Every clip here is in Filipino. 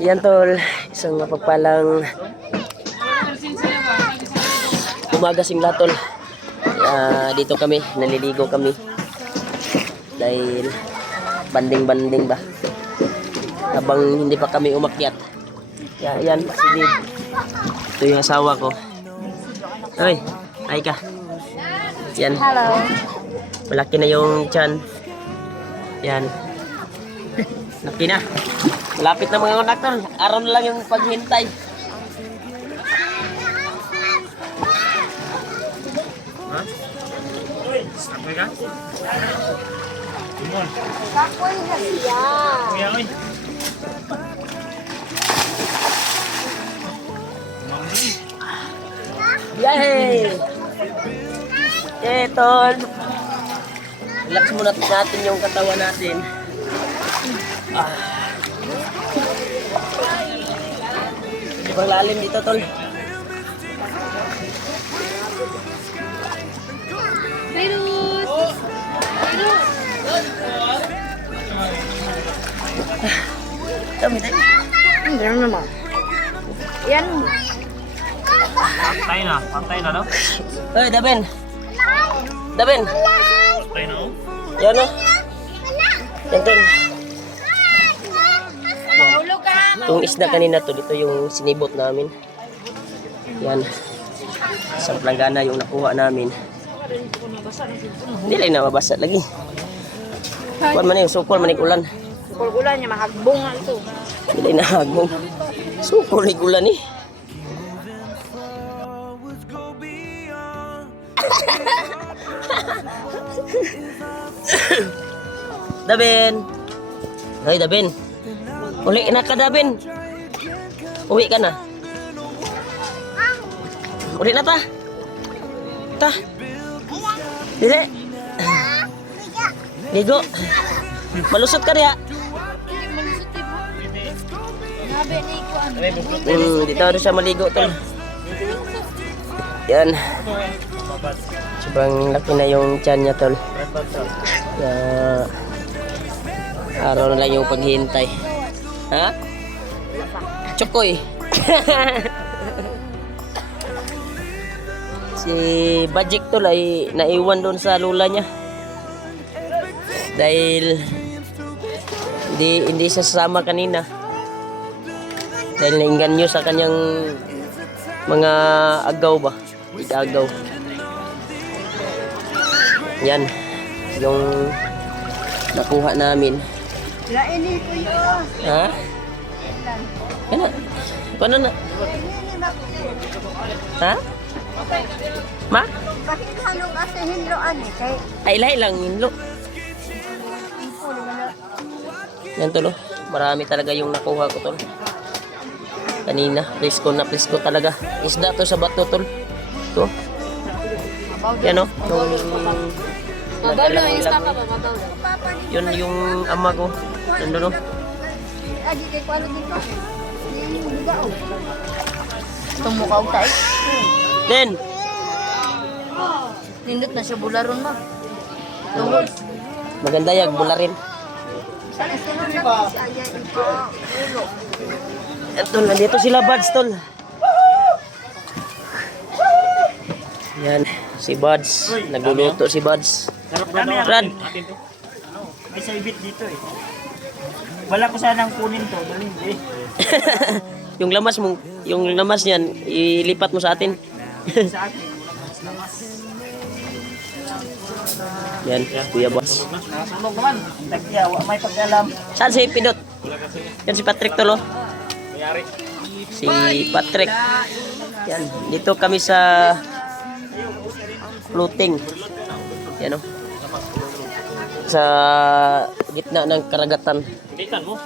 Yan tol, isang mapagpalang umaga simula tol. Dito kami, naliligo kami. Dahil banding-banding ba. Habang hindi pa kami umakyat. Yan, si Dave. Ito yung asawa ko. Ay, ay ka. Yan. Hello. Malaki na yung tiyan. Yan. Laki na. Malapit na mga anak tol. Araw na lang yung paghintay. Ha? Sakay ka? Timon. Kapoy na siya. Kuya, oy. Yay! Yay, tol. Relax muna natin yung katawan natin. Ibang lalim dito, tol. Dami tayo. Hindi naman. Yan. Pantay na daw. Hey, Daben. Daben. Pantay na, oh. Yan, o. Yan, tol. Mahulog ka. Itong isda kanina to, dito yung sinibot namin. Yan. Isang planggana yung nakuha namin. Hindi lang na mabasa lagi. Kuwan man yung sukol, manig ulan. Kulkulan niya, mahagbong nga ito. Hindi na hagong. Sukol, manig ulan eh. Daben. Hoy, Daben. Uli na ka, Daben. Uwi ka na. Uli na ta. Ta. Dire. Ligo. Malusot ka niya. Dito na siya maligo tol. Yan. Sobrang laki na yung tiyan niya tol. Araw na lang yung paghihintay. Ha? Chokoy. Si Bajik tol ay naiwan doon sa lula niya. Dahil hindi siya sasama kanina. Dahil nainganyo sa kanyang mga agaw ba? Agaw. Yan. Yung nakuha namin. Lainin ko yun. Ha? Yan na. Paano na? Ha? Ma? Bakit hanong kasi hinloan eh? Kay Ay, lahi lang yun, lo. Yan tolo. Marami talaga yung nakuha ko tol. Kanina, presko na presko talaga. Isda to sa bato tol. To. Yan o. mabaw na, isda ka ba? Mabaw na. Yun yung ama ko. Nandun o. Adi kay ko ano dito? Yung bugao. Itong mukaw tayo. Den! Nindot na siya bularon ma. Tungod. Maganda yag, bularin. Yan tol, nandito sila Buds tol. Yan, si Buds. Nagluluto si Buds. Rad. May sa ibit dito eh. Wala ko sanang kunin to. Daling eh. yung lamas niyan, ilipat mo sa atin. Sa akin. Yan, Kuya Buds. Nasunog naman. Nagyawa. May pag-alam. Saan si Pidot? Yan si Patrick tolo. Si Patrick. Yan, dito kami sa floating. Yan o. Sa gitna ng karagatan. Bitan mo.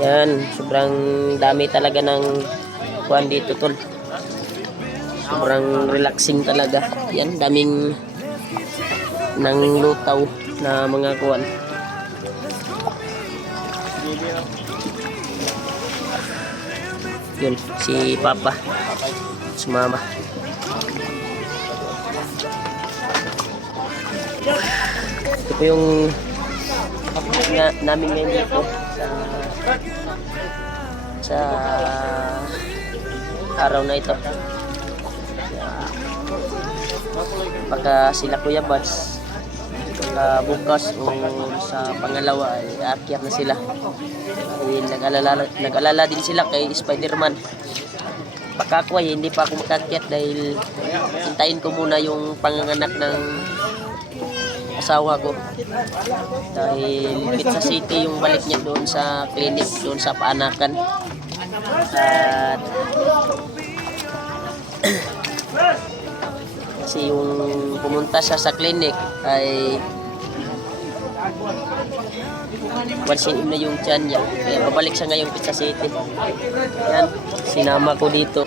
Yan, sobrang dami talaga ng kuwan dito tol. Sobrang relaxing talaga. Yan, daming ng lutaw na mga kuwan. Yun, si Papa. Si Mama. Ito po yung namin ngayon dito sa araw na ito. Baka sila Kuya Bats bukas o sa pangalawa ay aakyat na sila. Dahil nag-alala din sila kay Spider-Man. Baka ako ay hindi pa ako makakyat dahil hintayin ko muna yung panganganak ng asawa ko. Dahil Pizza City yung balik niya doon sa clinic, doon sa paanakan. At kasi yung pumunta siya sa clinic ay wansin na yung tiyan niya. Kaya babalik siya ngayong Pizza City. Yan, sinama ko dito.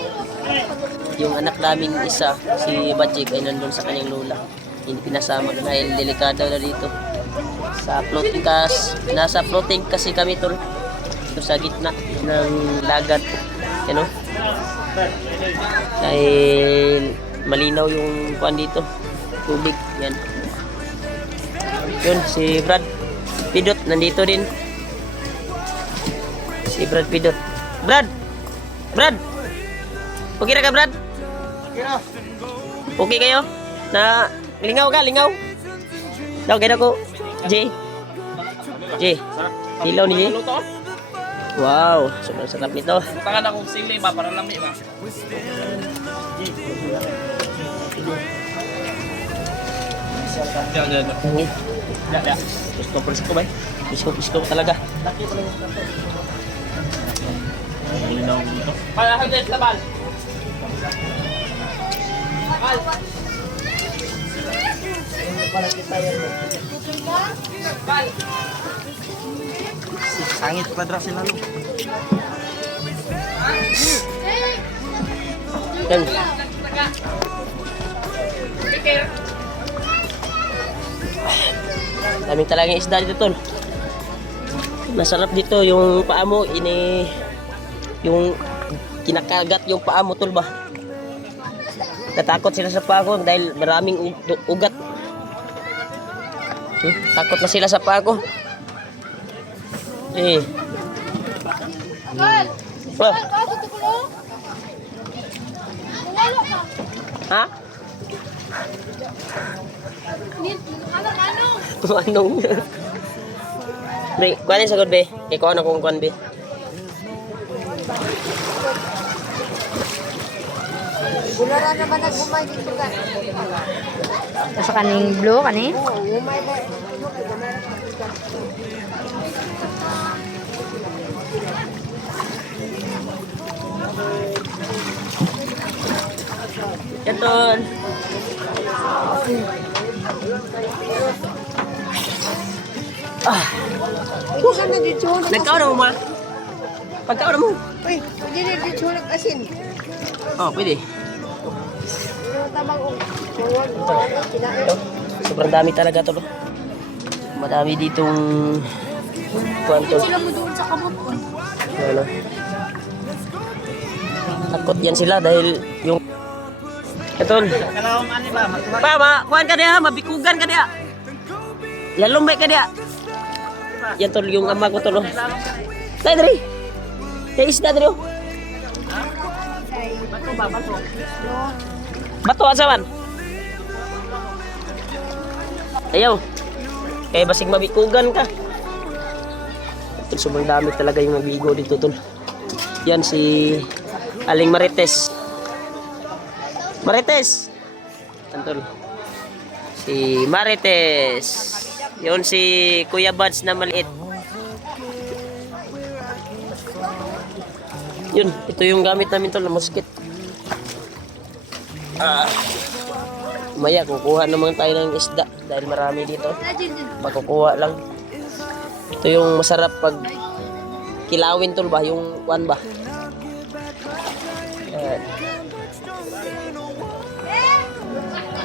Yung anak namin isa, si Bajik, ay nandun sa kanyang lola. Hindi pinasama dahil delikado na dito. Sa floating nasa floating kasi kami tol. Ito sa gitna ng dagat. Yan o. Dahil malinaw yung kuan dito. Tubig. Yan. Yun, si Brad Pidot nandito din. Si Brad Pidot. Brad! Brad! Okay na ka, Brad? Okay kayo? Na lingaw ka, lingaw? Daw, kaya ko. Jay. Jay. Hilaw ni Jay. Wow, sobrang sarap nito. Tangan akong sili ba, para lang ba? Presko ba? Presko talaga. Palahan din sa bal. Sangit kwadra sila lo. Yan. Daming talagang isda dito tol. Masarap dito yung paa mo yung kinakagat yung paa mo tol ba. Natakot sila sa paa ko dahil maraming ugat. Takot na sila sa paa ko. Eh. Wah. Ha? Anong? Be, kuhanin sa good be. Ikaw na kung kuhan be. Bulara naman nagumay dito ka. Sa kaning blue, kani? Oo, umay ba? Yan tol. Ito ka na dito. Nagkaon na mo ma? Pagkaon na mo? Uy, pwede na dito asin. Oh, pwede. Ano tamang kinain. Sobrang dami talaga tol. Madami ditong kuhan tol. Sila mo doon sa kamot. Ano? Takot yan sila dahil yung Etol. Kalawang ani ba? Pa, kuhan ka diya, mabikugan ka diya. Lalumbay ka diya. Yan tol, yung ama ko tol. Tay diri. Tay isda diri. Bato asaman. Ayaw. Kaya basig mabikugan ka. Tol, sobrang dami talaga yung mabigo dito tol. Yan si Aling Marites. Marites. Antol. Si Marites. Yun si Kuya Buds na maliit. Yun, ito yung gamit namin tol na musket. Maya kukuha naman tayo ng isda dahil marami dito. Pagkukuha lang. Ito yung masarap pag kilawin tol ba, yung one ba.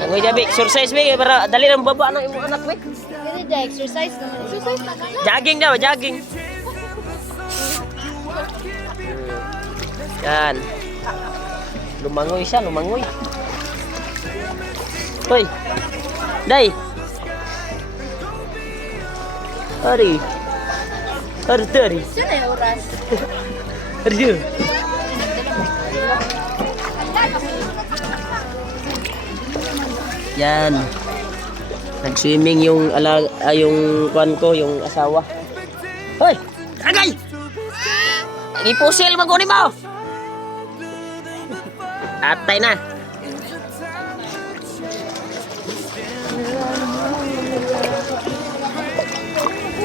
Nangoy jabi, exercise be para dali ng baba ng imong anak be. Kani da exercise naman. Exercise na ka. Jogging daw, jogging. Yan. Lumangoy siya, lumangoy. Hoy. Day. Hari. Hari. Sino yung oras? Hari. Yan. Nag-swimming yung yung kwan ko, yung asawa. Hoy! Agay! Ipusil mag-uni mo! Atay na.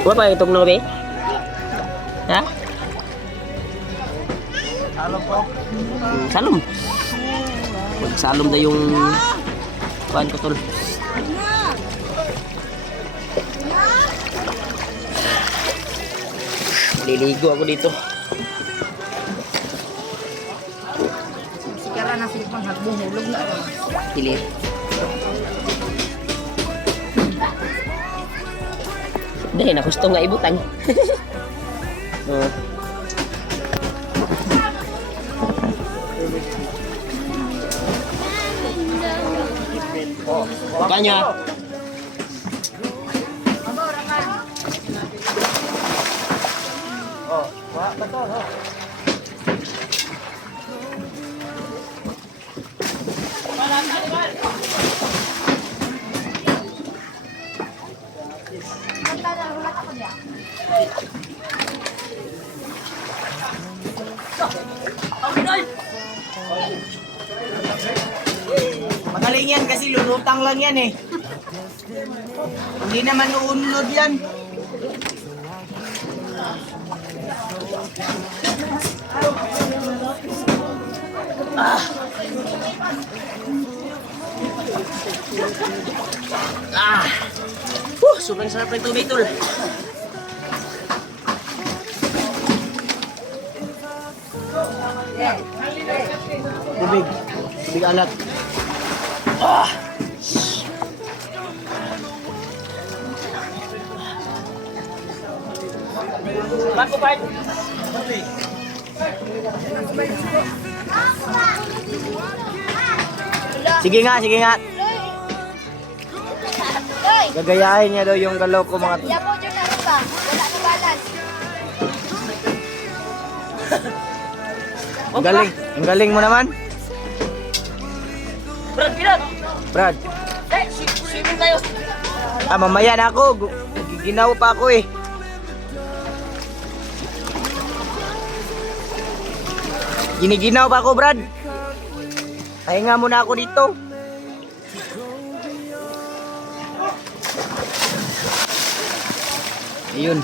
Kuha pa itong nobe? Ha? Salom po. Salom. Salom na yung kuhan ko tol. Liligo ako dito. Sikara na silpang hagbumulog na. Pilit. Dahil na gusto nga ibutang. Oh. Makanya. Magaling yan kasi lulutang lang yan eh. Hindi naman uunlod yan. Sobrang sarap ng tubig tol. Tubig. Tubig alat. Bago pa. Sige nga, sige nga. Hoy! Gagayahin niya daw yung galaw ko mga... Yapo dyan na rin ba? Wala na balance. Ang galing. Ang galing mo naman. Brad, Brad. Brad. Swimming tayo. Mamaya na ako. Ginaw pa ako eh. Giniginaw pa ako, Brad. Pahinga muna ako dito. Ayun.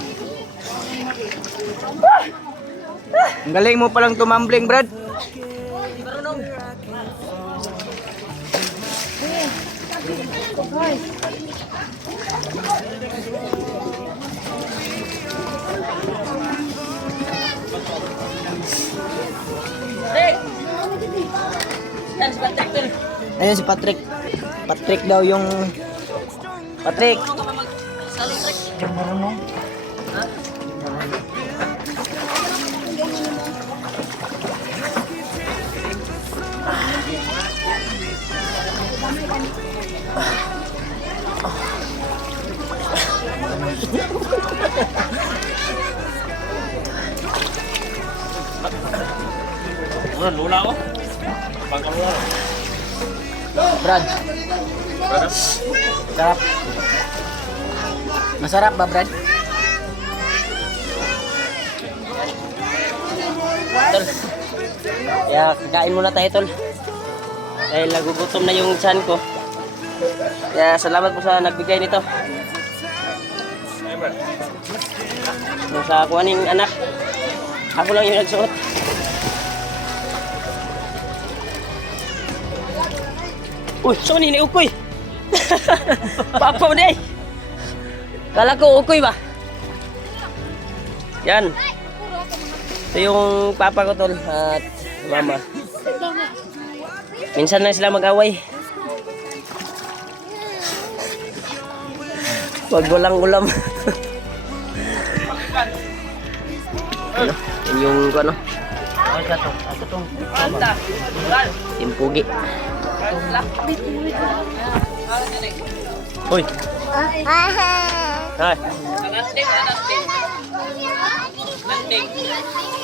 Ang galing mo palang tumambling, Brad. Ayun si Patrick. Patrick daw yung... Patrick! Lula ko. Pagkalula. Brad. Sarap. Masarap ba, Brad? Tol. Kaya kakain muna tayo tol. Dahil nagugutom na yung tiyan ko. Kaya salamat po sa nagbigay nito. Yung sa kuhaning anak. Ako lang yung nagsuot. Uy, saan ini ukoy? Papa mo day. Kala ko ukoy ba? Yan. Ito yung papa ko tol at mama. Minsan lang sila mag-away. Pag walang ulam. Ano? Yan yung ano? Yung pugi. Hoy. Ha? Landing.